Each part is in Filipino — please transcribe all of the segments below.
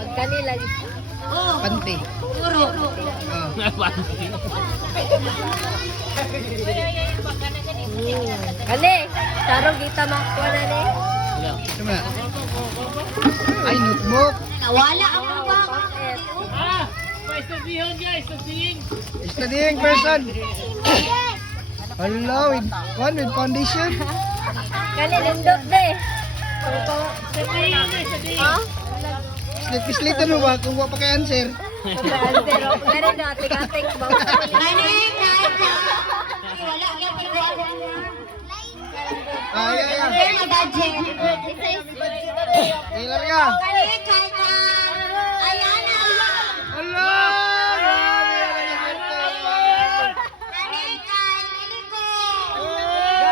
Pag kanila. Panty. Puro. Kani, sarong kita makuha na ni. Sama. Ay, notebook. Nawala ang bak. Studying person. Hello, with foundation. Kani, lindot na eh. Ha? Slate mo ba kung wala pa kay answer? Pero, kani na, tigatik ba? Kani, Ay. Ilan ka? Hello.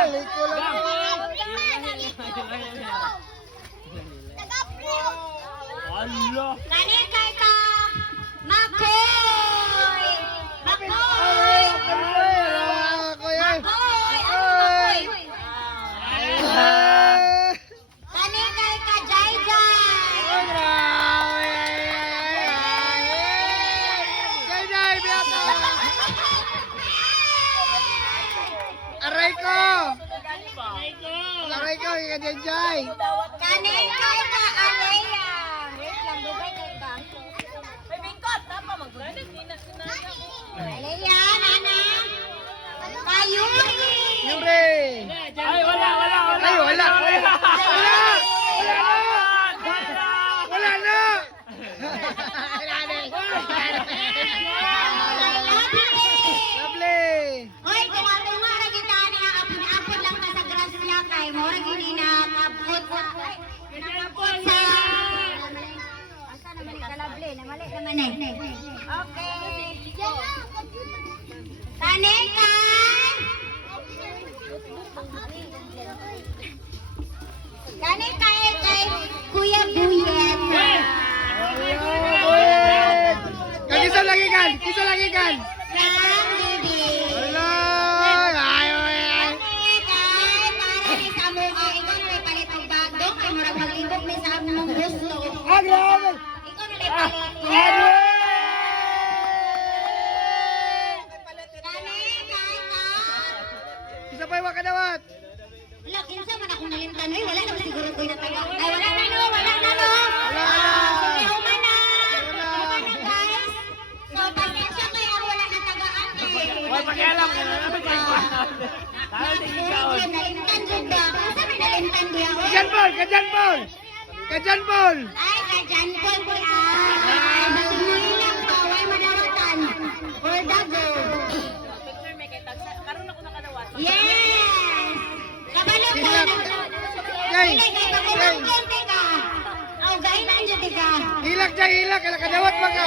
Liko lang. Allah. Aray ko, ikadjay. Yuri. Ay, wala. Ay, wala. Wala na. Lovely. Hoy, tunga-tunga ra kita ni apon lang ta sa grasya kay mo ra gini na abot sa asa naman ni kalable na mali naman eh. Okay. Tani kay Kuya Buyet. Kisa lagi kan. Sang bibi. Hello. Ay. Kay para ni sa mo ikaw na may palit og bagdong kay murag mag-ibog ni sa among gusto. Grabe. Ikaw na may palit. Isa pa yung kadawat. Wala, kinsa man akong nalimtan. Uy, wala naman siguro ko'y nataga. Ay, wala na no. Sige, human na. Human na, guys. So, pasensya kayo ang wala natagaan eh. Hoy, pakialam ka na. Nalimtan dyan ba? Kung may nalimtan diya ako? Kajan Paul. Ay, kadyan po. Ay, basunuhin lang ba? Way madawatan. Or dago. Yes! Kabalo ko na. Jay. Kay, ka. Aw, gahinan dyan ka. Hilak. Kaya kadawat pa ka.